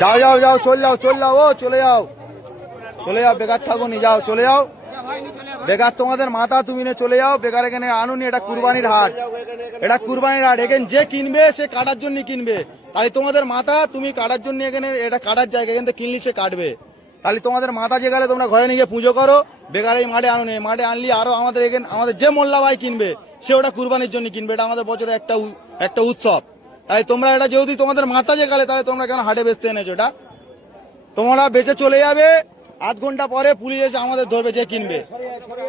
যাও যাও যাও, চলে যাও চলে যাও, ও চলে যাও চলে যাও, বেকার থাকো নি, যাও চলে যাও। বেকার তোমাদের মাথা, তুমি নিয়ে চলে যাও। বেকার এখানে আনুনি, এটা কুরবানির হাট, এটা কুরবানির হাট। এখানে যে কিনবে সে কাটার জন্য কিনবে, তাই তোমাদের মাথা, তুমি কাটার জন্য এখানে, এটা কাটার জায়গা, এখান থেকে কিনলি সে কাটবে। তাহলে তোমাদের মাথা যে গেলে তোমরা ঘরে নিয়ে পুজো করো। বেকার এই মাঠে আনুনি, মাঠে আনলি আরো আমাদের এখানে, আমাদের যে মোল্লা ভাই কিনবে সে ওটা কুরবানির জন্য কিনবে, এটা আমাদের বছরের একটা উৎসব। তাই তোমরা এটা যেহেতু তোমাদের মাথা যে গেলে, তাহলে তোমরা কেন হাটে বেচতে এনেছো? এটা তোমরা বেচে চলে যাবে, আধ ঘন্টা পরে পুলিশ এসে আমাদের ধরবে যে কিনবে,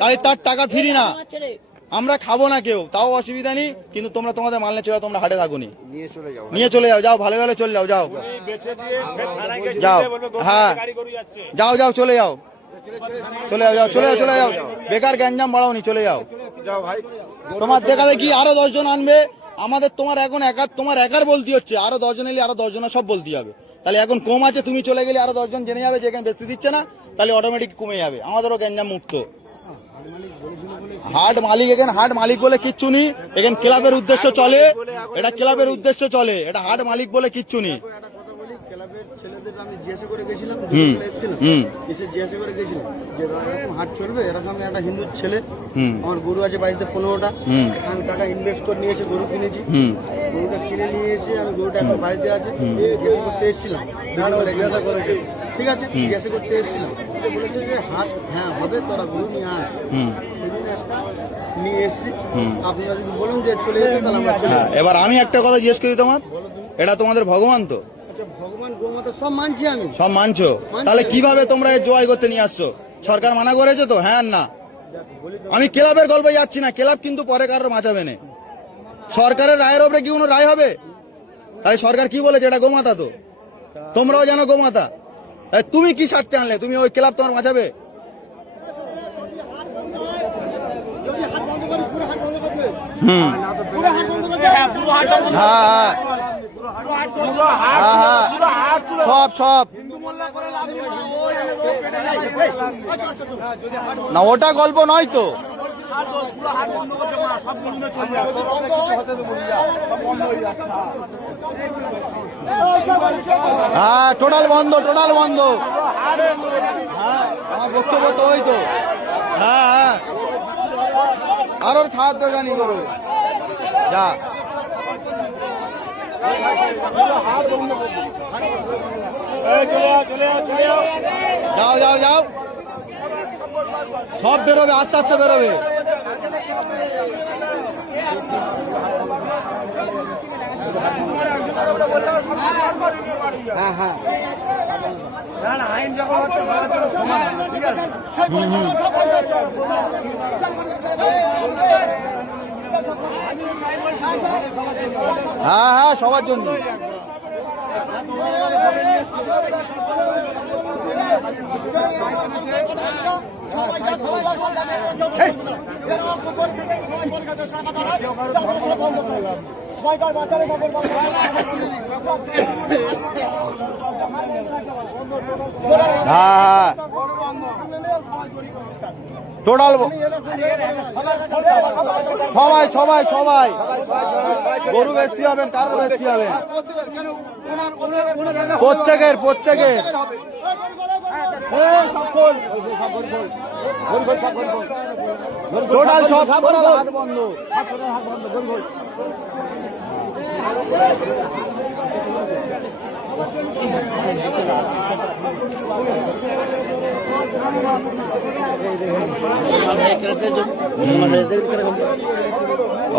তাই তার টাকা ফিরি না, আমরা খাবো না কেউ, তাও অসুবিধা নেই। কিন্তু তোমরা তোমাদের মাল নিয়ে চলে যাও, তোমরা হাটে থাকুনি, নিয়ে চলে যাও, যাও ভালো ভালো চলে যাও, যাও যাও, হ্যাঁ যাও যাও চলে যাও, চলে যাও, চলে যাও, চলে যাও, বেকার গ্যাঞ্জাম বাড়াওনি, চলে যাও। তোমার দেখা দেখি আরো 10 জন আনবে, আমাদের তোমার এখন তোমার একার বলতে হচ্ছে, আরো 10 জন এলে আরো 10 জনের সব বলতে হবে। তাহলে এখন কম আছে, তুমি চলে গেলে আরো 10 জন জেনে যাবে যে এখানে বেশি দিচ্ছে না, তাহলে অটোমেটিক কমে যাবে, আমাদেরও গ্যাঞ্জাম মুক্ত। হাট মালিক, এখানে হাট মালিক বলে কিচ্ছু নেই, এখানে ক্লাবের উদ্দেশ্য চলে, এটা ক্লাবের উদ্দেশ্য চলে, এটা হাট মালিক বলে কিচ্ছু নেই। হাট চলবে এরকম, একটা হিন্দু ছেলে, আমার গরু আছে বাড়িতে 15টা, আমি টাকা ইনভেস্ট করে নিয়ে এসে গরু কিনেছি, গরুটা কিনে নিয়ে এসে আমি গরুটা এখন বাড়িতে আছে, জিজ্ঞাসা করতে এসেছিলাম, ঠিক আছে, জিজ্ঞাসা করতে এসেছিলাম, বলেছে যে হাট হ্যাঁ হবে, তোরা গরু নিয়ে আয়, নিয়ে এসছি। আপনি যদি বলুন যে চলে যেতে, তাহলে আমরা চলে যাবো। এবার আমি একটা কথা জিজ্ঞেস করি তোমার, এটা তোমাদের ভগবান তো? ভগবান গোমাতা সব মানছি আমি, সব মানছো, তাহলে কিভাবে তোমরা জয় করতে নিয়ে আসছো? সরকার মানা করেছে তো? হ্যাঁ না, আমি ক্লাবের গল্পে যাচ্ছি না, ক্লাব কিন্তু পরে কারোর বাঁচাবে না, সরকারের রায়ের ওপরে কি কোনো রায় হবে? তাই সরকার কি বলেছে, এটা গোমাতা তো, তোমরাও জানো গোমাতা, তাই তুমি কি স্বার্থে আনলে? তুমি ওই ক্লাব তোমার বাঁচাবে? সব সব না, ওটা গল্প নয় তো, হ্যাঁ টোটাল বন্ধ, টোটাল বন্ধ, হ্যাঁ আমার বক্তব্য তো ওই তো, হ্যাঁ হ্যাঁ আর ওর খাওয়ার দরকার নেই, করো যা, যাও যাও যাও, সব বেরোবে, আস্তে আস্তে বেরোবে। হ্যাঁ হ্যাঁ, আইন যখন হচ্ছে সমান, ঠিক আছে, হ্যাঁ হ্যাঁ সবার জন্য। হ্যাঁ টোটাল সবাই সবাই সবাই গরু বেশি হবেন, কারো বেশি হবেন, প্রত্যেকের প্রত্যেকের টোটাল সব হাট বন্ধ।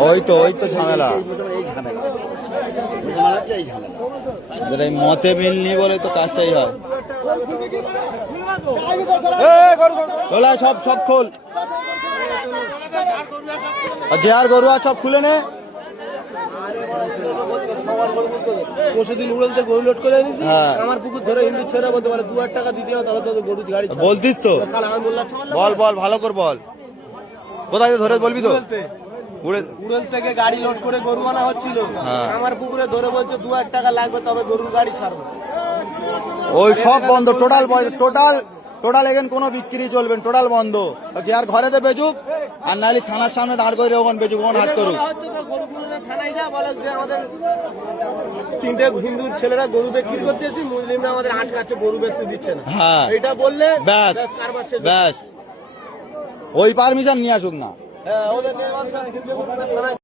ওই তো ঝামেলা, এই মতে মিলনি বলে তো কাজটাই হয়। সব সব খোল, যে আর গরু আর সব খুলে নে। পরশুদিন উড়লতে গরু লোড করে এনেছি, আমার পুকুর ধরে হিন্দু ছেড়ে বলতে পারে 2000 টাকা দিতে হবে, তাহলে তো গরু গাড়ি বলতিস তো, বল বল ভালো করে বল, কোথায় ধরে বলবি তো? উড়ল থেকে গাড়ি লোড করে গরু আনা হচ্ছিল, আমার পুকুরে ধরে বলছে 2000 টাকা লাগবে, তবে গরুর গাড়ি ছাড়বে। ওই সব বন্ধ, টোটাল টোটাল টোটাল এখানে কোনো বিক্রি চলবে না, টোটাল বন্ধ। যে আর ঘরেতে বেচুক, আর নাহলে থানার সামনে দাঁড় করে ওখানে বেচুক, ওখানে হাত করুক। তিনটে হিন্দু ছেলেরা গরু বিক্রি করতে এসেছি, মুসলিমরা আমাদের আটকাচ্ছে, গরু বেচতে দিচ্ছে না। হ্যাঁ এটা বললে ব্যাস কারবার শেষ। ব্যাস, ওই পারমিশন নিয়ে আসুক না। হ্যাঁ, ওদের